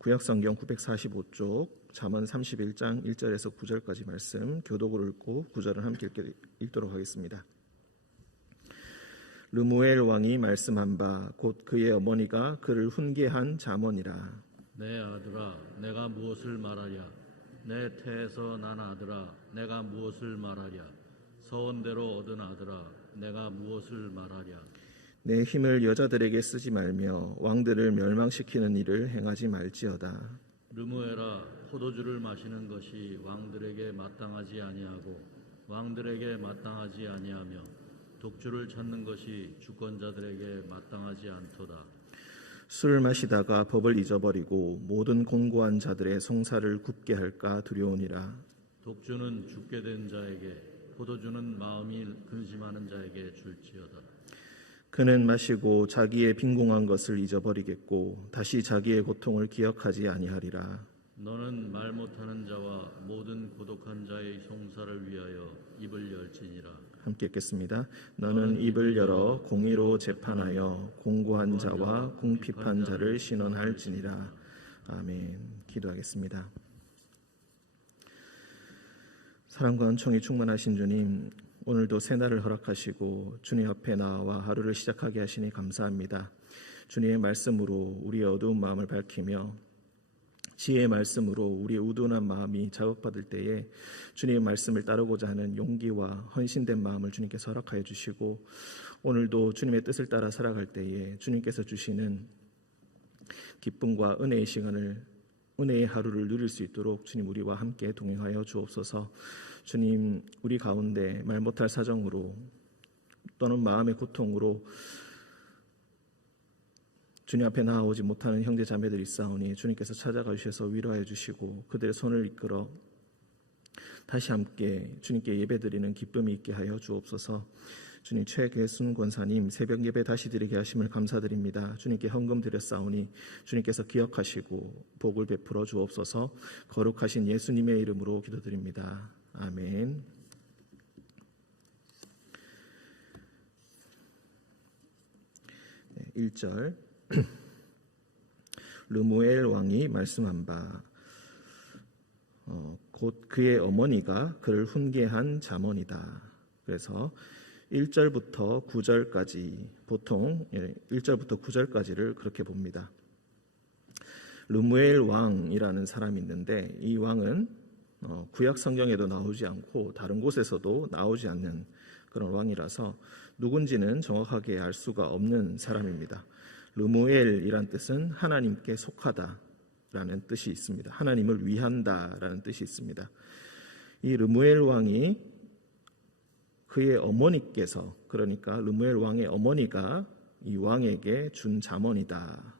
구약성경 945쪽 잠언 31장 1절에서 9절까지 말씀 교독으로 읽고 9절을 함께 읽도록 하겠습니다. 르무엘 왕이 말씀한 바 곧 그의 어머니가 그를 훈계한 잠언이라. 내 아들아 내가 무엇을 말하랴. 내 태에서 난 아들아 내가 무엇을 말하랴. 서원대로 얻은 아들아 내가 무엇을 말하랴. 내 힘을 여자들에게 쓰지 말며 왕들을 멸망시키는 일을 행하지 말지어다. 르무엘아 포도주를 마시는 것이 왕들에게 마땅하지 아니하고 왕들에게 마땅하지 아니하며 독주를 찾는 것이 주권자들에게 마땅하지 않도다. 술을 마시다가 법을 잊어버리고 모든 공고한 자들의 송사를 굽게 할까 두려우니라. 독주는 죽게 된 자에게 포도주는 마음이 근심하는 자에게 줄지어다. 그는 마시고 자기의 빈궁한 것을 잊어버리겠고 다시 자기의 고통을 기억하지 아니하리라. 너는 말 못하는 자와 모든 고독한 자의 송사를 위하여 입을 열지니라. 함께 읽겠습니다. 너는 입을 열어 공의로 재판하여 공고한 자와 궁핍한 자를 신원할지니라. 아멘. 기도하겠습니다. 사랑과 은총이 충만하신 주님, 오늘도 새날을 허락하시고 주님 앞에 나와 하루를 시작하게 하시니 감사합니다. 주님의 말씀으로 우리의 어두운 마음을 밝히며 지혜의 말씀으로 우리의 우둔한 마음이 자극받을 때에 주님의 말씀을 따르고자 하는 용기와 헌신된 마음을 주님께서 허락하여 주시고 오늘도 주님의 뜻을 따라 살아갈 때에 주님께서 주시는 기쁨과 은혜의 시간을 은혜의 하루를 누릴 수 있도록 주님 우리와 함께 동행하여 주옵소서. 주님 우리 가운데 말 못할 사정으로 또는 마음의 고통으로 주님 앞에 나아오지 못하는 형제 자매들이 있사오니 주님께서 찾아가 주셔서 위로하여 주시고 그들의 손을 이끌어 다시 함께 주님께 예배드리는 기쁨이 있게 하여 주옵소서. 주님 최계순 권사님 새벽 예배 다시 드리게 하심을 감사드립니다. 주님께 헌금 드렸사오니 주님께서 기억하시고 복을 베풀어 주옵소서. 거룩하신 예수님의 이름으로 기도드립니다. 아멘. 네, 1절 르무엘 왕이 말씀한 바 곧 그의 어머니가 그를 훈계한 잠언이다. 그래서 1절부터 9절까지 보통 1절부터 9절까지를 그렇게 봅니다. 르무엘 왕이라는 사람이 있는데 이 왕은 구약 성경에도 나오지 않고 다른 곳에서도 나오지 않는 그런 왕이라서 누군지는 정확하게 알 수가 없는 사람입니다. 르무엘이란 뜻은 하나님께 속하다라는 뜻이 있습니다. 하나님을 위한다라는 뜻이 있습니다. 이 르무엘 왕이 그의 어머니께서 그러니까 르무엘 왕의 어머니가 이 왕에게 준 잠언이다.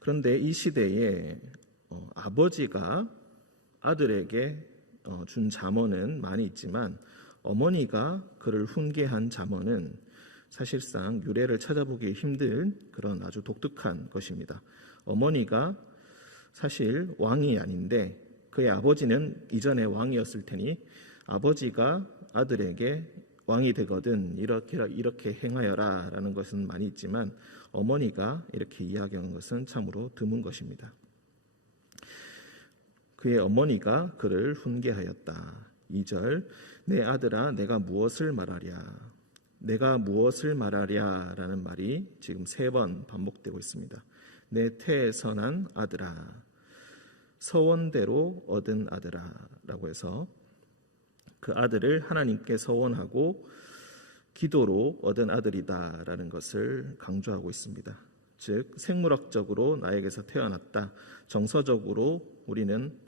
그런데 이 시대에 아버지가 아들에게 준 잠언은 많이 있지만 어머니가 그를 훈계한 잠언은 사실상 유래를 찾아보기 힘든 그런 아주 독특한 것입니다. 어머니가 사실 왕이 아닌데 그의 아버지는 이전에 왕이었을 테니 아버지가 아들에게 왕이 되거든 이렇게 행하여라 라는 것은 많이 있지만 어머니가 이렇게 이야기하는 것은 참으로 드문 것입니다. 그의 어머니가 그를 훈계하였다. 2절 내 아들아 내가 무엇을 말하랴. 내가 무엇을 말하랴 라는 말이 지금 3번 반복되고 있습니다. 내 태에서 난 아들아 서원대로 얻은 아들아 라고 해서 그 아들을 하나님께 서원하고 기도로 얻은 아들이다 라는 것을 강조하고 있습니다. 즉 생물학적으로 나에게서 태어났다. 정서적으로 우리는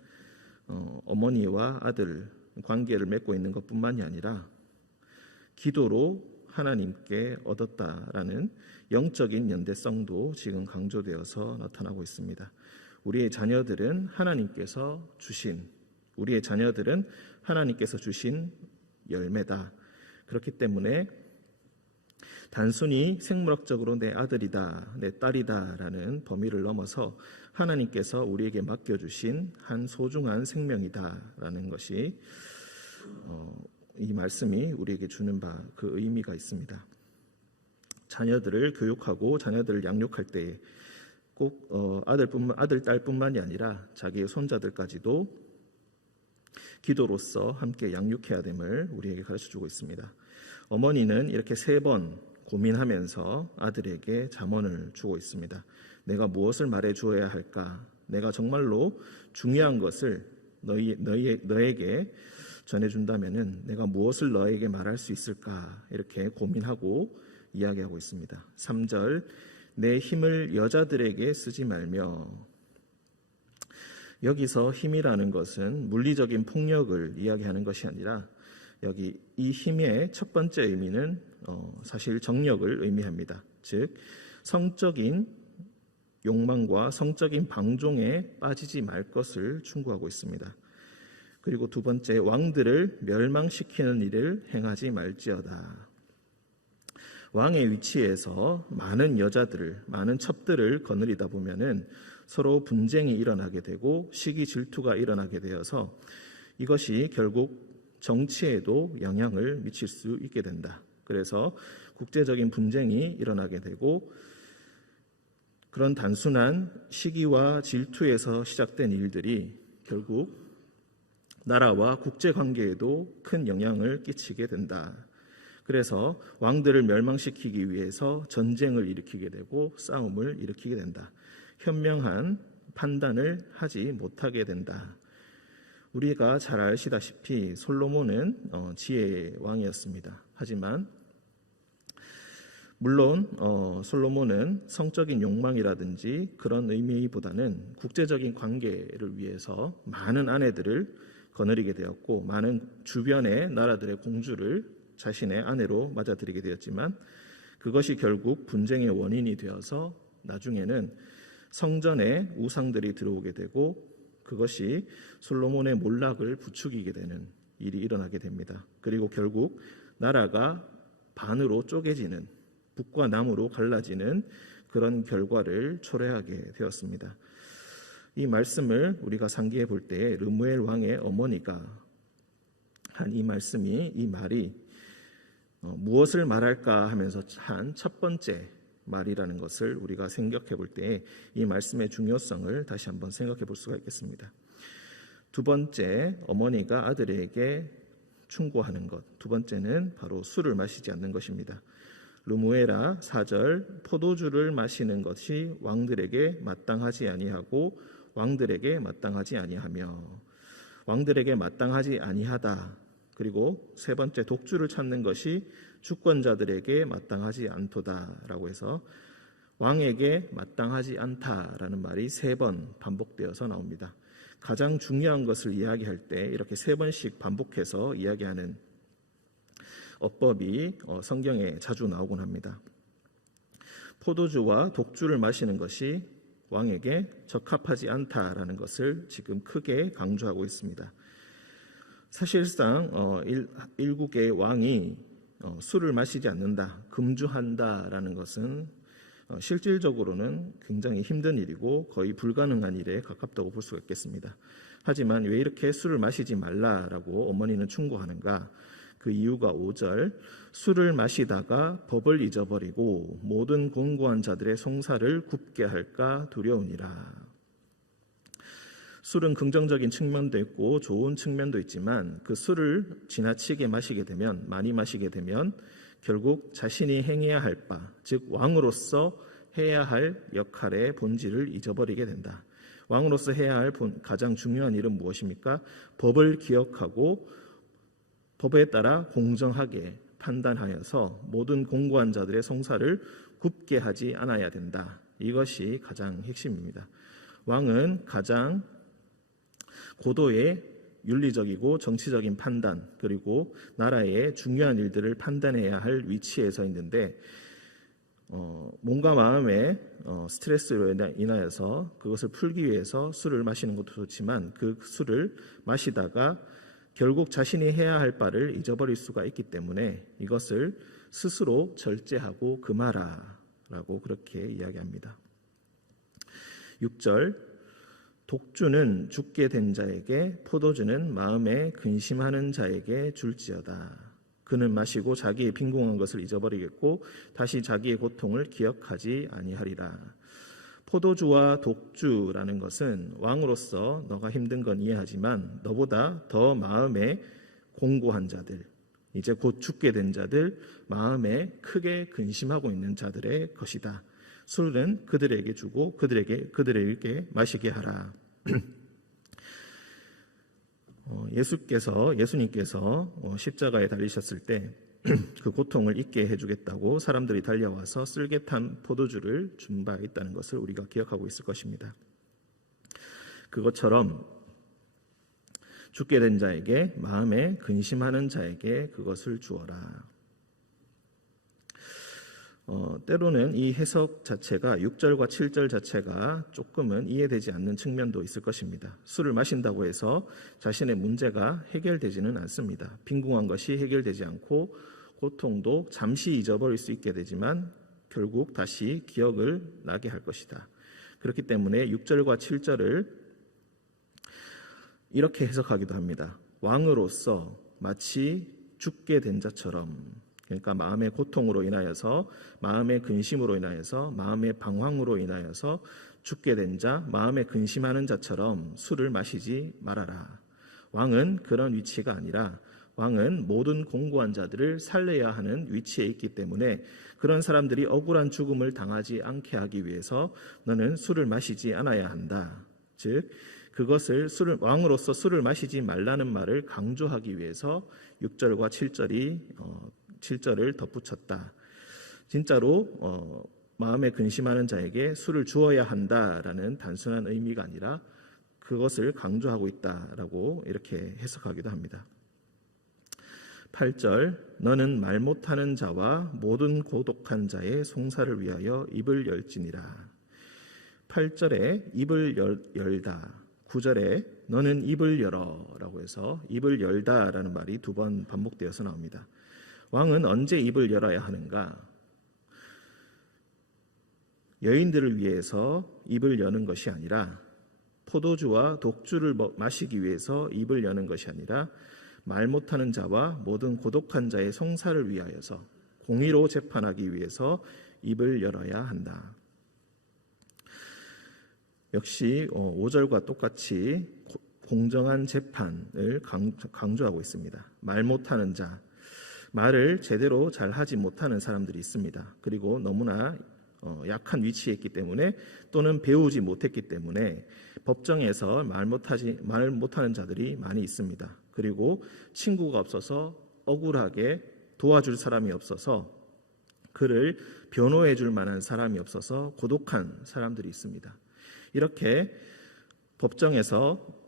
어머니와 아들 관계를 맺고 있는 것뿐만이 아니라 기도로 하나님께 얻었다라는 영적인 연대성도 지금 강조되어서 나타나고 있습니다. 우리의 자녀들은 하나님께서 주신 열매다. 그렇기 때문에 단순히 생물학적으로 내 아들이다, 내 딸이다라는 범위를 넘어서 하나님께서 우리에게 맡겨주신 한 소중한 생명이다라는 것이 이 말씀이 우리에게 주는 바 그 의미가 있습니다. 자녀들을 교육하고 자녀들을 양육할 때에 꼭 아들, 딸뿐만이 아니라 자기의 손자들까지도 기도로서 함께 양육해야 됨을 우리에게 가르쳐주고 있습니다. 어머니는 이렇게 3번 고민하면서 아들에게 잠언을 주고 있습니다. 내가 무엇을 말해 주어야 할까? 내가 정말로 중요한 것을 너에게 전해준다면은 내가 무엇을 너에게 말할 수 있을까? 이렇게 고민하고 이야기하고 있습니다. 3절, 내 힘을 여자들에게 쓰지 말며. 여기서 힘이라는 것은 물리적인 폭력을 이야기하는 것이 아니라 여기 이 힘의 첫 번째 의미는 사실 정력을 의미합니다. 즉 성적인 욕망과 성적인 방종에 빠지지 말 것을 충고하고 있습니다. 그리고 두 번째, 왕들을 멸망시키는 일을 행하지 말지어다. 왕의 위치에서 많은 여자들을, 많은 첩들을 거느리다 보면은 서로 분쟁이 일어나게 되고 시기 질투가 일어나게 되어서 이것이 결국 정치에도 영향을 미칠 수 있게 된다. 그래서 국제적인 분쟁이 일어나게 되고 그런 단순한 시기와 질투에서 시작된 일들이 결국 나라와 국제관계에도 큰 영향을 끼치게 된다. 그래서 왕들을 멸망시키기 위해서 전쟁을 일으키게 되고 싸움을 일으키게 된다. 현명한 판단을 하지 못하게 된다. 우리가 잘 아시다시피 솔로몬은 지혜의 왕이었습니다. 하지만 물론 솔로몬은 성적인 욕망이라든지 그런 의미보다는 국제적인 관계를 위해서 많은 아내들을 거느리게 되었고 많은 주변의 나라들의 공주를 자신의 아내로 맞아들이게 되었지만 그것이 결국 분쟁의 원인이 되어서 나중에는 성전에 우상들이 들어오게 되고 그것이 솔로몬의 몰락을 부추기게 되는 일이 일어나게 됩니다. 그리고 결국 나라가 반으로 쪼개지는, 북과 남으로 갈라지는 그런 결과를 초래하게 되었습니다. 이 말씀을 우리가 상기해 볼 때 르무엘 왕의 어머니가 한 이 말씀이, 이 말이 무엇을 말할까 하면서 한 첫 번째 말이라는 것을 우리가 생각해 볼 때 이 말씀의 중요성을 다시 한번 생각해 볼 수가 있겠습니다. 두 번째, 어머니가 아들에게 충고하는 것. 두 번째는 바로 술을 마시지 않는 것입니다. 르무엘아 4절, 포도주를 마시는 것이 왕들에게 마땅하지 아니하고 왕들에게 마땅하지 아니하며. 왕들에게 마땅하지 아니하다. 그리고 세 번째, 독주를 찾는 것이 주권자들에게 마땅하지 않도다라고 해서 왕에게 마땅하지 않다라는 말이 3번 반복되어서 나옵니다. 가장 중요한 것을 이야기할 때 이렇게 3번씩 반복해서 이야기하는 어법이 성경에 자주 나오곤 합니다. 포도주와 독주를 마시는 것이 왕에게 적합하지 않다라는 것을 지금 크게 강조하고 있습니다. 사실상 일국의 왕이 술을 마시지 않는다, 금주한다라는 것은 실질적으로는 굉장히 힘든 일이고 거의 불가능한 일에 가깝다고 볼 수가 있겠습니다. 하지만 왜 이렇게 술을 마시지 말라라고 어머니는 충고하는가? 그 이유가 5절, 술을 마시다가 법을 잊어버리고 모든 공고한 자들의 송사를 굽게 할까 두려우니라. 술은 긍정적인 측면도 있고 좋은 측면도 있지만 그 술을 지나치게 마시게 되면, 많이 마시게 되면 결국 자신이 행해야 할 바, 즉 왕으로서 해야 할 역할의 본질을 잊어버리게 된다. 왕으로서 해야 할 가장 중요한 일은 무엇입니까? 법을 기억하고 법에 따라 공정하게 판단하여서 모든 공고한 자들의 송사를 굽게 하지 않아야 된다. 이것이 가장 핵심입니다. 왕은 가장 고도의 윤리적이고 정치적인 판단, 그리고 나라의 중요한 일들을 판단해야 할 위치에 서 있는데 몸과 마음의 스트레스로 인하여서 그것을 풀기 위해서 술을 마시는 것도 좋지만 그 술을 마시다가 결국 자신이 해야 할 바를 잊어버릴 수가 있기 때문에 이것을 스스로 절제하고 금하라라고 그렇게 이야기합니다. 6절, 독주는 죽게 된 자에게, 포도주는 마음에 근심하는 자에게 줄지어다. 그는 마시고 자기의 빈궁한 것을 잊어버리겠고 다시 자기의 고통을 기억하지 아니하리라. 포도주와 독주라는 것은 왕으로서 너가 힘든 건 이해하지만 너보다 더 마음에 공고한 자들, 이제 곧 죽게 된 자들, 마음에 크게 근심하고 있는 자들의 것이다. 술은 그들에게 주고 그들에게 마시게 하라. 예수님께서 십자가에 달리셨을 때 그 고통을 잊게 해주겠다고 사람들이 달려와서 쓸개 탄 포도주를 준 바 있다는 것을 우리가 기억하고 있을 것입니다. 그것처럼 죽게 된 자에게, 마음에 근심하는 자에게 그것을 주어라. 때로는 이 해석 자체가 6절과 7절 자체가 조금은 이해되지 않는 측면도 있을 것입니다. 술을 마신다고 해서 자신의 문제가 해결되지는 않습니다. 빈궁한 것이 해결되지 않고 고통도 잠시 잊어버릴 수 있게 되지만 결국 다시 기억을 나게 할 것이다. 그렇기 때문에 6절과 7절을 이렇게 해석하기도 합니다. 왕으로서 마치 죽게 된 자처럼, 그러니까 마음의 고통으로 인하여서, 마음의 근심으로 인하여서, 마음의 방황으로 인하여서 죽게 된 자, 마음에 근심하는 자처럼 술을 마시지 말아라. 왕은 그런 위치가 아니라 왕은 모든 공고한 자들을 살려야 하는 위치에 있기 때문에 그런 사람들이 억울한 죽음을 당하지 않게 하기 위해서 너는 술을 마시지 않아야 한다. 즉 그것을 왕으로서 술을 마시지 말라는 말을 강조하기 위해서 6절과 7절을 덧붙였다. 진짜로 마음에 근심하는 자에게 술을 주어야 한다라는 단순한 의미가 아니라 그것을 강조하고 있다라고 이렇게 해석하기도 합니다. 8절 너는 말 못하는 자와 모든 고독한 자의 송사를 위하여 입을 열지니라. 8절에 입을 열다, 9절에 너는 입을 열어 라고 해서 입을 열다라는 말이 2번 반복되어서 나옵니다. 왕은 언제 입을 열어야 하는가? 여인들을 위해서 입을 여는 것이 아니라, 포도주와 독주를 마시기 위해서 입을 여는 것이 아니라 말 못하는 자와 모든 고독한 자의 송사를 위하여서, 공의로 재판하기 위해서 입을 열어야 한다. 역시 5절과 똑같이 공정한 재판을 강조하고 있습니다. 말 못하는 자, 말을 제대로 잘 하지 못하는 사람들이 있습니다. 그리고 너무나 약한 위치에 있기 때문에, 또는 배우지 못했기 때문에 법정에서 말 못하는 자들이 많이 있습니다. 그리고 친구가 없어서, 억울하게 도와줄 사람이 없어서, 그를 변호해 줄 만한 사람이 없어서 고독한 사람들이 있습니다. 이렇게 법정에서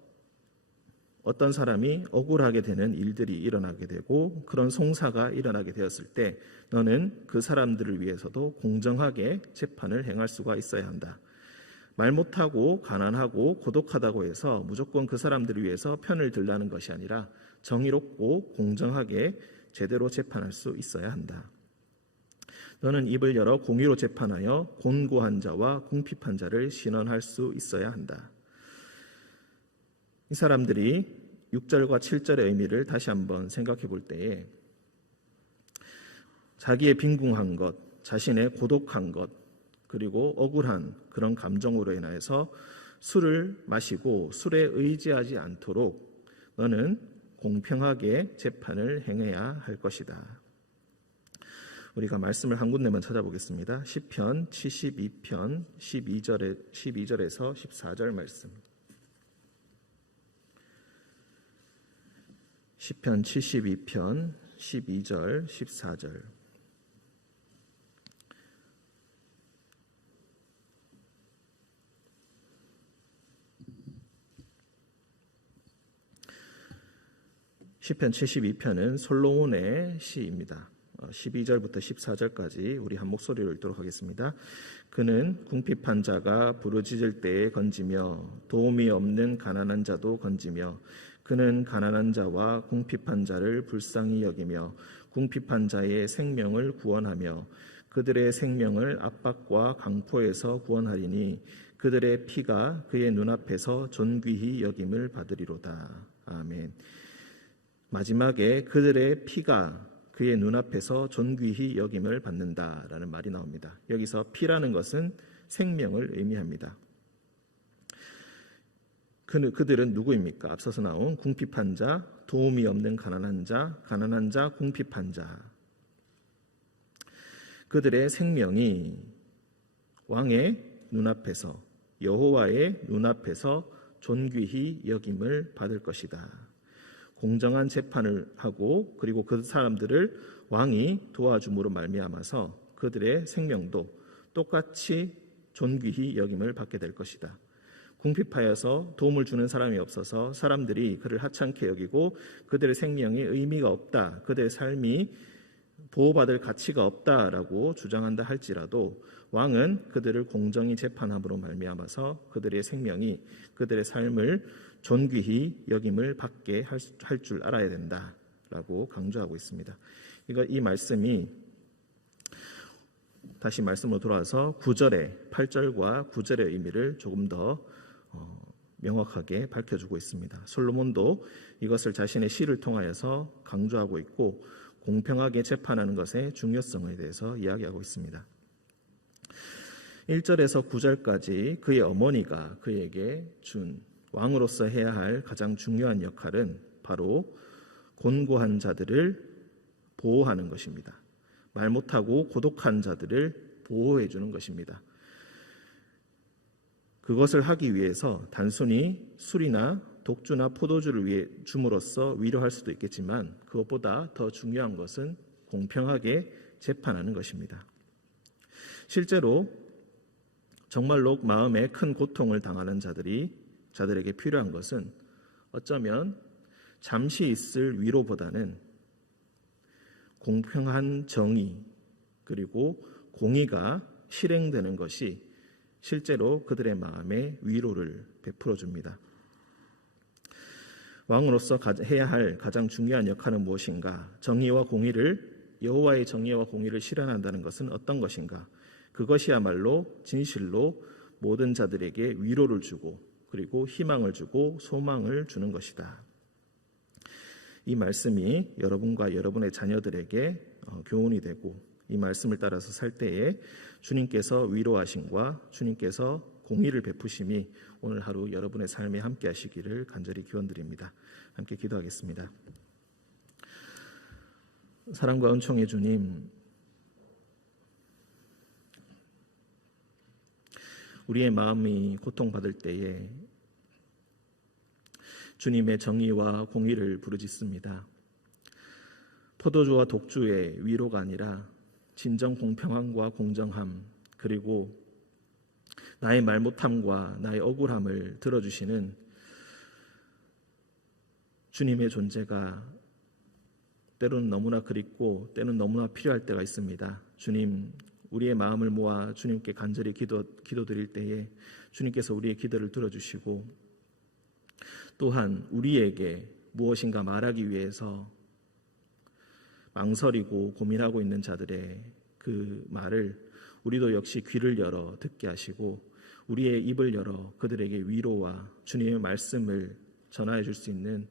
어떤 사람이 억울하게 되는 일들이 일어나게 되고 그런 송사가 일어나게 되었을 때 너는 그 사람들을 위해서도 공정하게 재판을 행할 수가 있어야 한다. 말 못하고 가난하고 고독하다고 해서 무조건 그 사람들을 위해서 편을 들라는 것이 아니라 정의롭고 공정하게 제대로 재판할 수 있어야 한다. 너는 입을 열어 공의로 재판하여 곤고한 자와 궁핍한 자를 신원할 수 있어야 한다. 이 사람들이 6절과 7절의 의미를 다시 한번 생각해 볼 때에 자기의 빈궁한 것, 자신의 고독한 것, 그리고 억울한 그런 감정으로 인하여서 술을 마시고 술에 의지하지 않도록 너는 공평하게 재판을 행해야 할 것이다. 우리가 말씀을 한 군데만 찾아보겠습니다. 시편 72편 12절에서 14절 말씀. 시편 72편 12절 14절. 시편 72편은 솔로몬의 시입니다. 12절부터 14절까지 우리 한 목소리로 읽도록 하겠습니다. 그는 궁핍한 자가 부르짖을 때에 건지며 도움이 없는 가난한 자도 건지며 그는 가난한 자와 궁핍한 자를 불쌍히 여기며 궁핍한 자의 생명을 구원하며 그들의 생명을 압박과 강포에서 구원하리니 그들의 피가 그의 눈앞에서 존귀히 여김을 받으리로다. 아멘. 마지막에 그들의 피가 그의 눈앞에서 존귀히 여김을 받는다라는 말이 나옵니다. 여기서 피라는 것은 생명을 의미합니다. 그들은 누구입니까? 앞서서 나온 궁핍한 자, 도움이 없는 가난한 자, 궁핍한 자. 그들의 생명이 왕의 눈앞에서, 여호와의 눈앞에서 존귀히 여김을 받을 것이다. 공정한 재판을 하고 그리고 그 사람들을 왕이 도와줌으로 말미암아서 그들의 생명도 똑같이 존귀히 여김을 받게 될 것이다. 궁핍하여서 도움을 주는 사람이 없어서 사람들이 그를 하찮게 여기고 그들의 생명에 의미가 없다, 그들의 삶이 보호받을 가치가 없다라고 주장한다 할지라도 왕은 그들을 공정히 재판함으로 말미암아서 그들의 생명이 그들의 삶을 존귀히 여김을 받게 할 줄 알아야 된다라고 강조하고 있습니다. 이 말씀이 다시 말씀으로 돌아와서 8절과 9절의 의미를 조금 더 명확하게 밝혀주고 있습니다. 솔로몬도 이것을 자신의 시를 통하여서 강조하고 있고 공평하게 재판하는 것의 중요성에 대해서 이야기하고 있습니다. 1절에서 9절까지 그의 어머니가 그에게 준 왕으로서 해야 할 가장 중요한 역할은 바로 곤고한 자들을 보호하는 것입니다. 말 못하고 고독한 자들을 보호해 주는 것입니다. 그것을 하기 위해서 단순히 술이나 독주나 포도주를 줌으로써 위로할 수도 있겠지만 그것보다 더 중요한 것은 공평하게 재판하는 것입니다. 실제로 정말로 마음에 큰 고통을 당하는 자들에게 필요한 것은 어쩌면 잠시 있을 위로보다는 공평한 정의 그리고 공의가 실행되는 것이 실제로 그들의 마음에 위로를 베풀어 줍니다. 왕으로서 해야 할 가장 중요한 역할은 무엇인가? 여호와의 정의와 공의를 실현한다는 것은 어떤 것인가? 그것이야말로 진실로 모든 자들에게 위로를 주고 그리고 희망을 주고 소망을 주는 것이다. 이 말씀이 여러분과 여러분의 자녀들에게 교훈이 되고 이 말씀을 따라서 살 때에 주님께서 위로하심과 주님께서 공의를 베푸심이 오늘 하루 여러분의 삶에 함께 하시기를 간절히 기원드립니다. 함께 기도하겠습니다. 사랑과 은총의 주님, 우리의 마음이 고통받을 때에 주님의 정의와 공의를 부르짖습니다. 포도주와 독주의 위로가 아니라 진정 공평함과 공정함 그리고 나의 말 못함과 나의 억울함을 들어주시는 주님의 존재가 때로는 너무나 그립고 때로는 너무나 필요할 때가 있습니다. 주님, 우리의 마음을 모아 주님께 간절히 기도드릴 때에 주님께서 우리의 기도를 들어주시고 또한 우리에게 무엇인가 말하기 위해서 망설이고 고민하고 있는 자들의 그 말을 우리도 역시 귀를 열어 듣게 하시고 우리의 입을 열어 그들에게 위로와 주님의 말씀을 전하여 줄 수 있는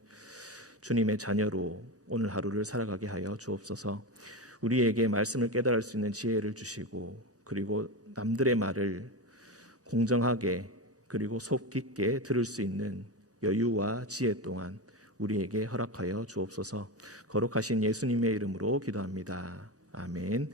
주님의 자녀로 오늘 하루를 살아가게 하여 주옵소서. 우리에게 말씀을 깨달을 수 있는 지혜를 주시고 그리고 남들의 말을 공정하게 그리고 속 깊게 들을 수 있는 여유와 지혜 또한 우리에게 허락하여 주옵소서. 거룩하신 예수님의 이름으로 기도합니다. 아멘.